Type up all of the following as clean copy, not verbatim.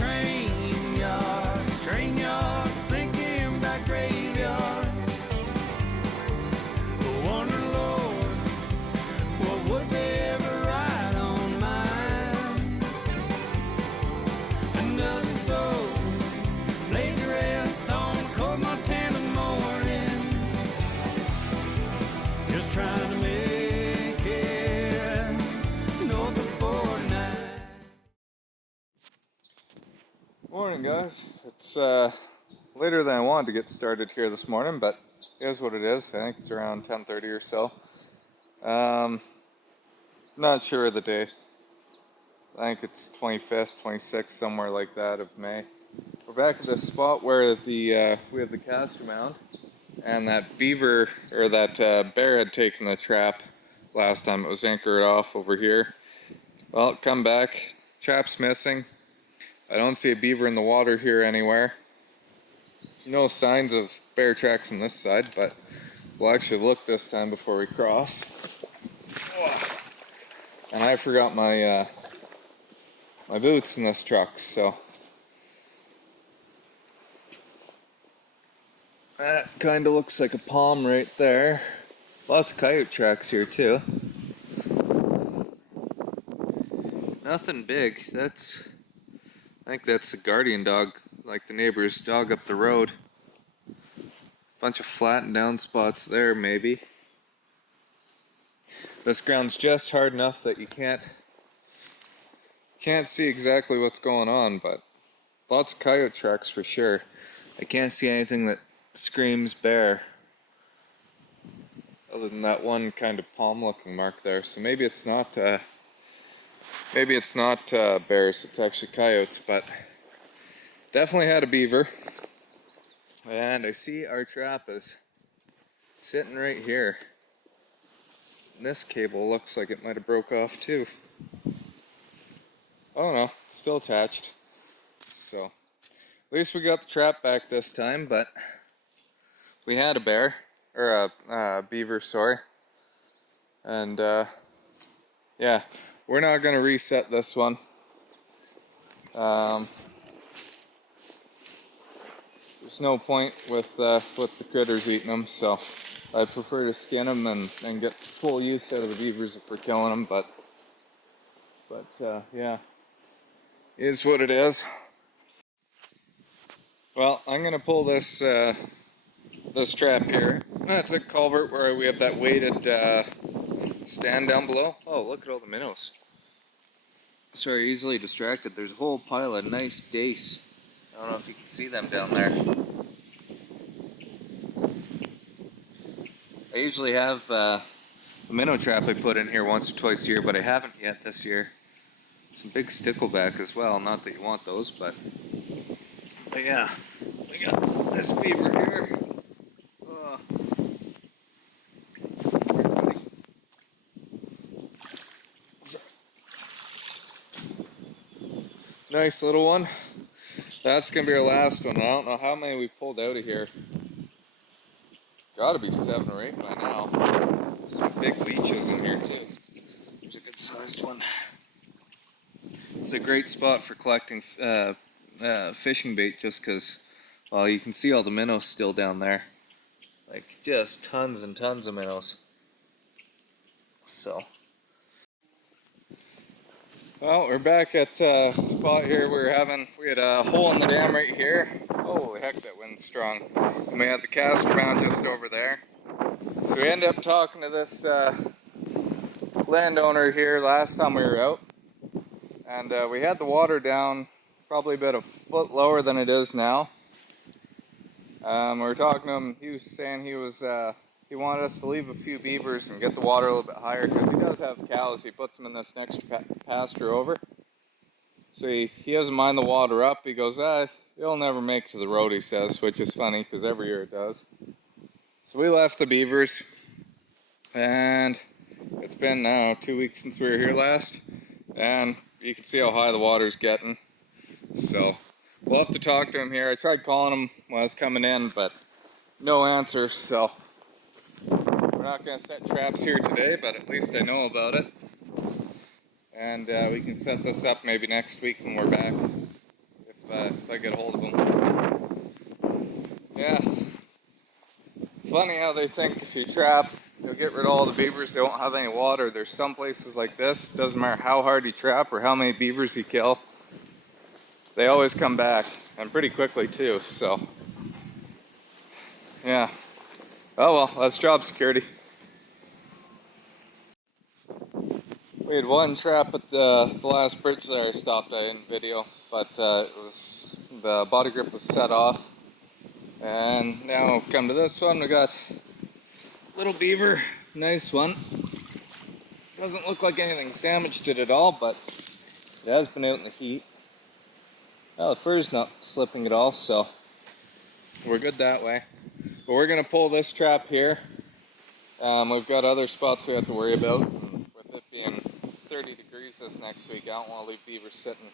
train yards, thinking about graveyards. I wonder, Lord, what would they ever write on mine? Another soul laid to rest on a cold Montana morning, just trying to make it north of 49. Morning, guys. It's later than I wanted to get started here this morning, but here's what it is. I think it's around 10:30 or so. Not sure of the day. I think it's 25th, 26th, somewhere like that of May. We're back at this spot where we have the caster mound, and that beaver, or that bear had taken the trap last time. It was anchored off over here. Well, come back. Trap's missing. I don't see a beaver in the water here anywhere. No signs of bear tracks on this side, but we'll actually look this time before we cross. And I forgot my my boots in this truck, so that kind of looks like a palm right there. Lots of coyote tracks here too. Nothing big. I think that's the guardian dog, like the neighbor's dog up the road. Bunch of flattened down spots there, maybe. This ground's just hard enough that you can't see exactly what's going on, but lots of coyote tracks for sure. I can't see anything that screams bear, other than that one kind of palm-looking mark there. So maybe it's not bears, it's actually coyotes, but definitely had a beaver. And I see our trap is sitting right here. And this cable looks like it might have broke off too. Oh no, still attached. So, at least we got the trap back this time, but we had a bear, or a beaver, sorry. And yeah. We're not going to reset this one. There's no point with the critters eating them, so I prefer to skin them and get full use out of the beavers if we're killing them. But yeah, it is what it is. Well, I'm going to pull this this trap here. That's a culvert where we have that weighted stand down below. Oh, look at all the minnows. Sorry, easily distracted. There's a whole pile of nice dace. I don't know if you can see them down there. I usually have a minnow trap I put in here once or twice a year, but I haven't yet this year. Some big stickleback as well. Not that you want those, but yeah, we got this beaver here. Nice little one. That's gonna be our last one. I don't know how many we've pulled out of here. Gotta be 7 or 8 by now. Some big leeches in here too. There's a good sized one. It's a great spot for collecting fishing bait, just because, well, you can see all the minnows still down there. Like, just tons and tons of minnows. So. Well, we're back at a spot here. We had a hole in the dam right here. Holy heck, that wind's strong. And we had the caster mound just over there. So we ended up talking to this landowner here last time we were out. And we had the water down probably about a foot lower than it is now. We were talking to him. He was saying he wanted us to leave a few beavers and get the water a little bit higher, because he does have cows. He puts them in this next pasture over. So he doesn't mind the water up. He goes, it'll never make it to the road, he says, which is funny because every year it does. So we left the beavers, and it's been now 2 weeks since we were here last, and you can see how high the water's getting. So we'll have to talk to him here. I tried calling him when I was coming in, but no answer, so we're not going to set traps here today, but at least I know about it. And we can set this up maybe next week when we're back, if if I get a hold of them. Yeah. Funny how they think if you trap, you'll get rid of all the beavers. They won't have any water. There's some places like this. Doesn't matter how hard you trap or how many beavers you kill. They always come back, and pretty quickly too. So, yeah. Oh well, that's job security. We had one trap at the last bridge there I stopped at in video, but it was the body grip was set off. And now come to this one, we got little beaver, nice one. Doesn't look like anything's damaged it at all, but it has been out in the heat. Well, the fur's not slipping at all, so we're good that way. But we're gonna pull this trap here. We've got other spots we have to worry about. And with it being 30 degrees this next week, I don't want to leave beavers sitting.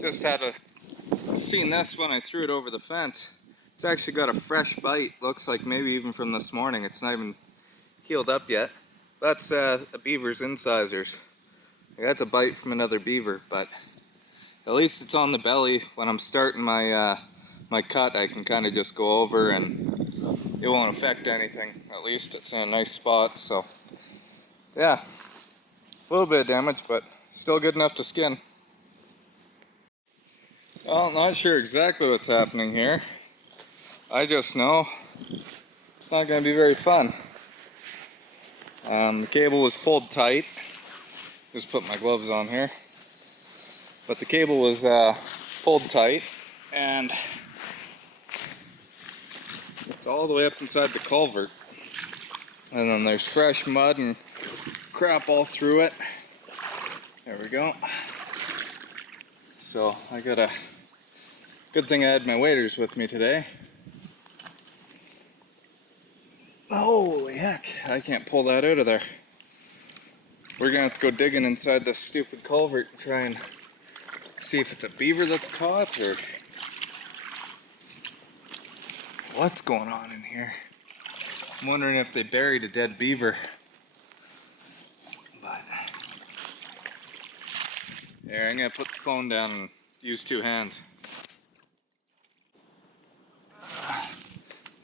Just had seen this when I threw it over the fence. It's actually got a fresh bite. Looks like maybe even from this morning. It's not even healed up yet. That's a beaver's incisors. That's a bite from another beaver, but at least it's on the belly. When I'm starting my my cut, I can kind of just go over and it won't affect anything. At least it's in a nice spot. So yeah, a little bit of damage, but still good enough to skin. Well, not sure exactly what's happening here. I just know it's not going to be very fun. The cable was pulled tight. Just put my gloves on here. But the cable was pulled tight, and it's all the way up inside the culvert. And then there's fresh mud and crap all through it. There we go. So I got a good thing I had my waders with me today. Holy heck, I can't pull that out of there. We're gonna have to go digging inside this stupid culvert and try and see if it's a beaver that's caught or what's going on in here. I'm wondering if they buried a dead beaver. But here, I'm gonna put the phone down and use two hands.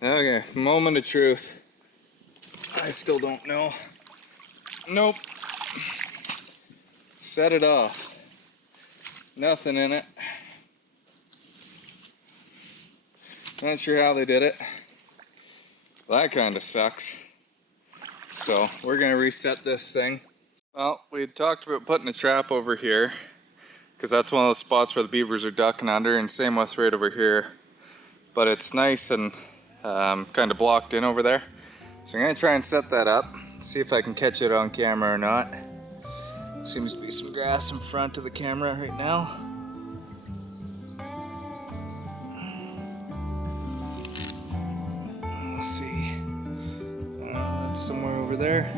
Okay, moment of truth. I still don't know. Nope. Set it off. Nothing in it. Not sure how they did it. That kind of sucks. So we're gonna reset this thing. Well, we had talked about putting a trap over here because that's one of those spots where the beavers are ducking under, and same with right over here. But it's nice and kind of blocked in over there. So I'm gonna try and set that up, see if I can catch it on camera or not. Seems to be some grass in front of the camera right now. Let's see. It's somewhere over there.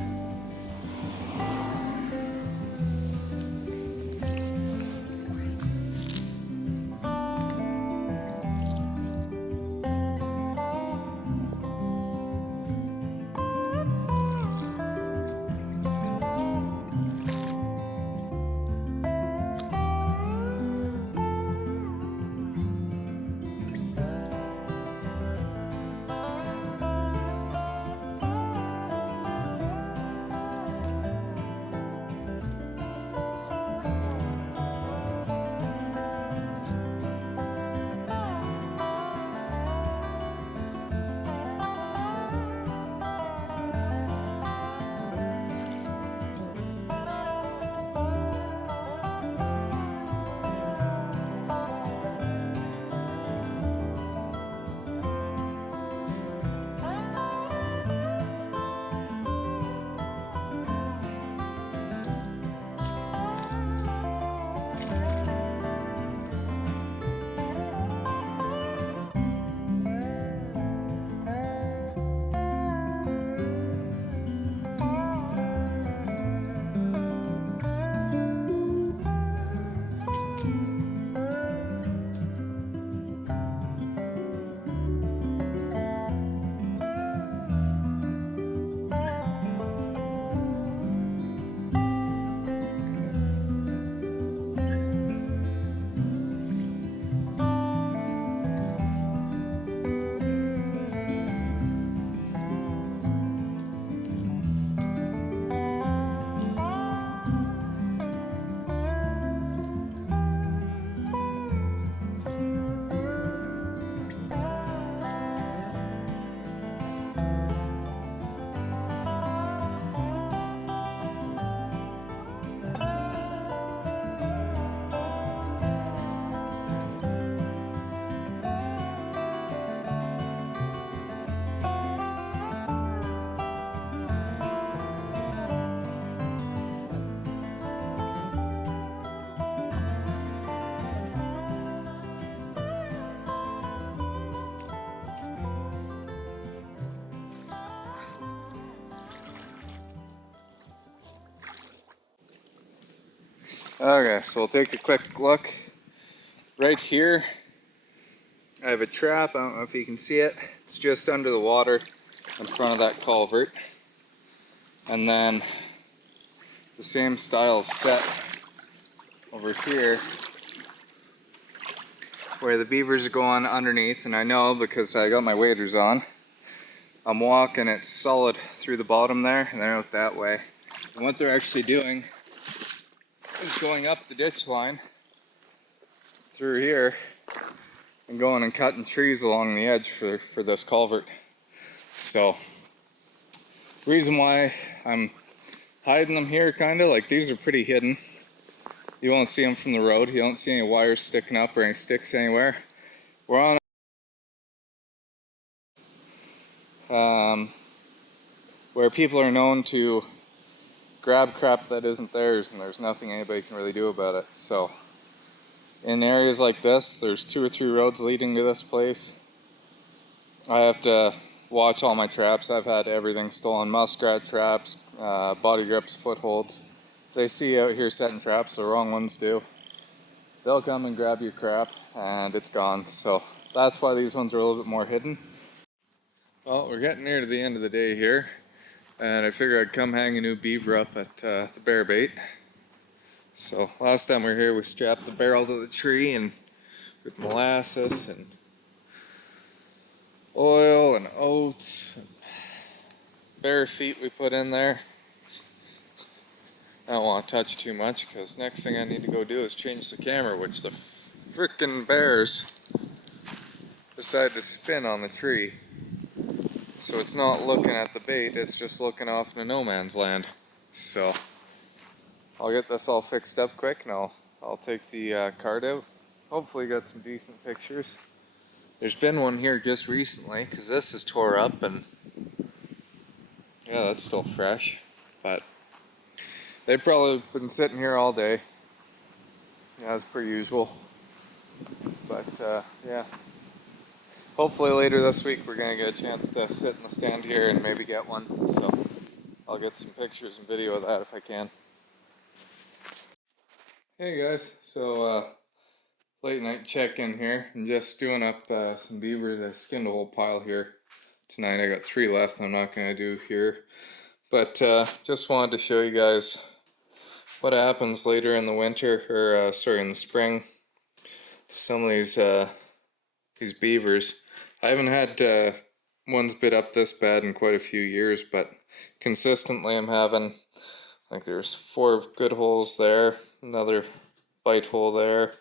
Okay, so we'll take a quick look. Right here, I have a trap. I don't know if you can see it. It's just under the water in front of that culvert. And then the same style of set over here where the beavers are going underneath, and I know because I got my waders on. I'm walking it solid through the bottom there, and they're out that way. And what they're actually doing is going up the ditch line through here and going and cutting trees along the edge for this culvert. So, reason why I'm hiding them here, kind of like these are pretty hidden. You won't see them from the road. You don't see any wires sticking up or any sticks anywhere. We're on where people are known to grab crap that isn't theirs, and there's nothing anybody can really do about it. So in areas like this, there's 2 or 3 roads leading to this place. I have to watch all my traps. I've had everything stolen: muskrat traps, body grips, footholds. If they see out here setting traps, the wrong ones do, they'll come and grab your crap and it's gone. So that's why these ones are a little bit more hidden. Well, we're getting near to the end of the day here, and I figured I'd come hang a new beaver up at the bear bait. So last time we were here, we strapped the barrel to the tree and with molasses and oil and oats and bear feet we put in there. I don't want to touch too much because next thing I need to go do is change the camera, which the frickin' bears decided to spin on the tree. So it's not looking at the bait, it's just looking off into no man's land. So I'll get this all fixed up quick and I'll take the card out. Hopefully got some decent pictures. There's been one here just recently because this is tore up, and yeah, that's still fresh. But they've probably been sitting here all day, as per usual. But yeah, hopefully later this week we're gonna get a chance to sit in the stand here and maybe get one. So I'll get some pictures and video of that if I can. Hey guys, so late night check-in here, and just doing up some beavers. I skinned a whole pile here tonight. I got 3 left I'm not going to do here, but just wanted to show you guys what happens later in the winter, or sorry, in the spring. Some of these beavers, I haven't had ones bit up this bad in quite a few years, but consistently I'm having, like, there's 4 good holes there, another bite hole there.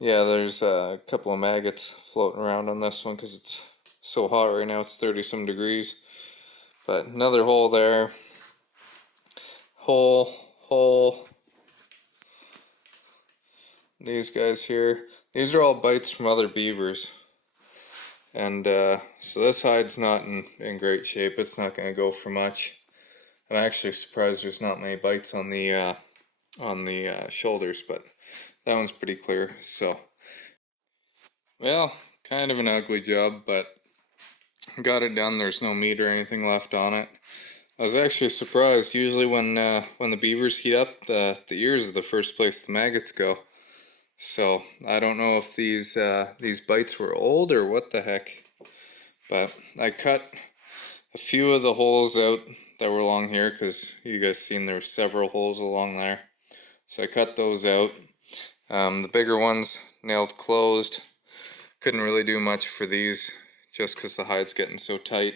Yeah, there's a couple of maggots floating around on this one because it's so hot right now. It's 30-some degrees. But another hole there. Hole. These guys here. These are all bites from other beavers. And so this hide's not in great shape. It's not going to go for much. I'm actually surprised there's not many bites on the shoulders, but that one's pretty clear. So, well, kind of an ugly job, but got it done. There's no meat or anything left on it. I was actually surprised. Usually when the beavers heat up, the ears are the first place the maggots go. So I don't know if these bites were old or what the heck. But I cut a few of the holes out that were along here because you guys seen there were several holes along there. So I cut those out. The bigger ones nailed closed. Couldn't really do much for these just because the hide's getting so tight.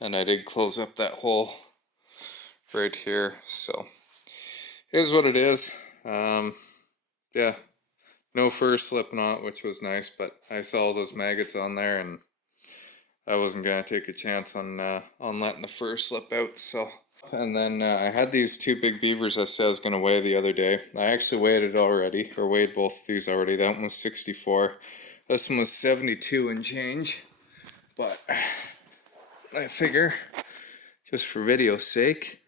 And I did close up that hole right here. So here's what it is. Yeah, no fur slipping on it, which was nice, but I saw all those maggots on there and I wasn't gonna take a chance on letting the fur slip out. So, and then I had these 2 big beavers I said I was gonna weigh the other day. I actually weighed it already, or weighed both of these already. That one was 64. This one was 72 and change. But I figure, just for video's sake,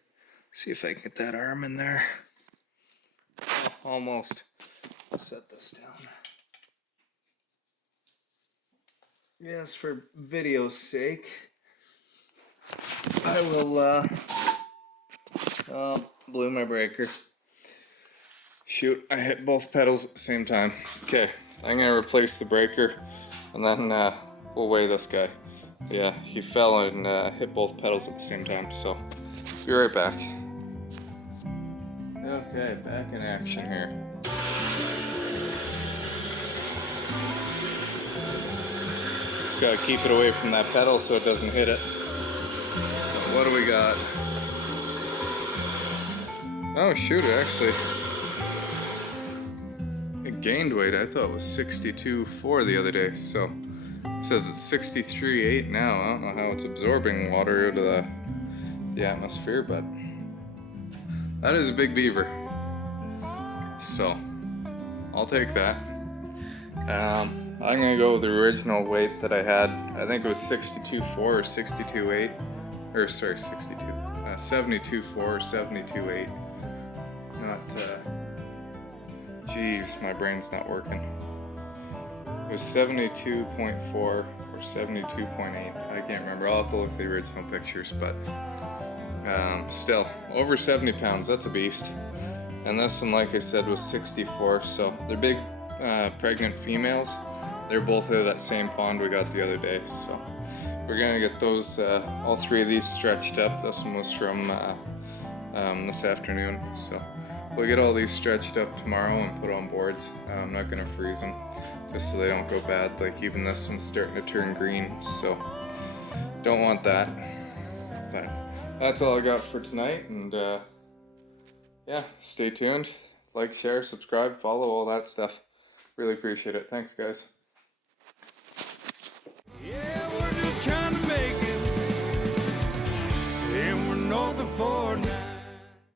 see if I can get that arm in there. Oh, almost. I'll set this down. Yes, for video's sake, I will, blew my breaker. Shoot, I hit both pedals at the same time. Okay, I'm gonna replace the breaker and then we'll weigh this guy. Yeah, he fell and hit both pedals at the same time, so be right back. Okay, back in action here. Just gotta keep it away from that pedal so it doesn't hit it. So what do we got? Oh shoot, it gained weight. I thought it was 62.4 the other day, so it says it's 63.8 now. I don't know how it's absorbing water out of the atmosphere, but that is a big beaver. So I'll take that. I'm gonna go with the original weight that I had. I think it was 62.4 or 62.8, or sorry, 72.4 or 72.8. Not, geez, my brain's not working. It was 72.4 or 72.8. I can't remember. I'll have to look at the original pictures, but still, over 70 pounds. That's a beast. And this one, like I said, was 64. So they're big pregnant females. They're both out of that same pond we got the other day. So we're gonna get those, all three of these stretched up. This one was from this afternoon. So we'll get all these stretched up tomorrow and put on boards. I'm not gonna freeze them, just so they don't go bad. Like even this one's starting to turn green, so don't want that. But that's all I got for tonight, and yeah, stay tuned. Like, share, subscribe, follow, all that stuff. Really appreciate it. Thanks, guys.